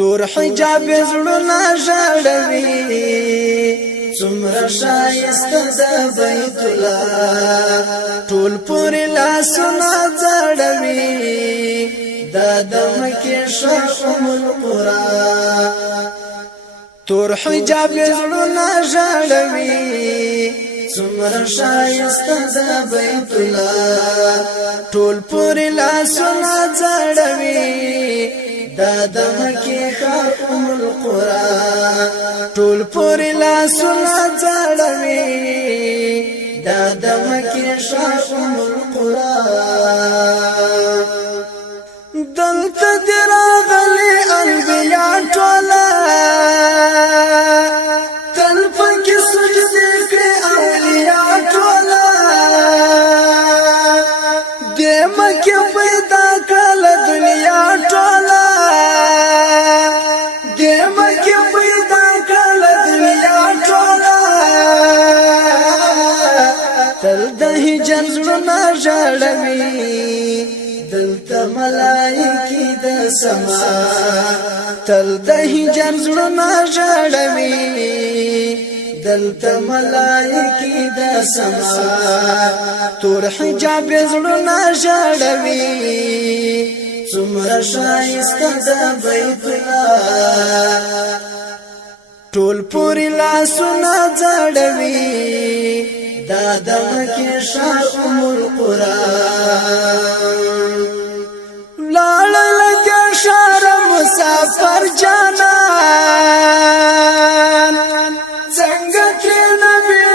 تور حجاب زړونه ژړوي څومره ښایسته ده بیت الله ټول پورې لاسونه ځړوي دا د مکې ښار ام القرى تور حجاب زړونه ژړوي څومره ښایسته ده بیت الله ټول پورې لاسونه ځړوي دا د مکې ښار ام القرى ټول پورې لاسونه ځړوي دا د مکې ښار ام القرى دلته دې راغلي انبیا ټوله تل پکې سجدې کړې اولیا ټوله دې مکې پیدا کړله دنیا ټوله تل د هجر زړونه ژړوي دلته ملائکې د سما تل د هجر زړونه ژړوي دلته ملائکې د سما تور حجاب زړونه ژړوي څومره ښایسته ده بیت الله ټول پورې لاسونه ځړوي دا د مکې ښار ام القرى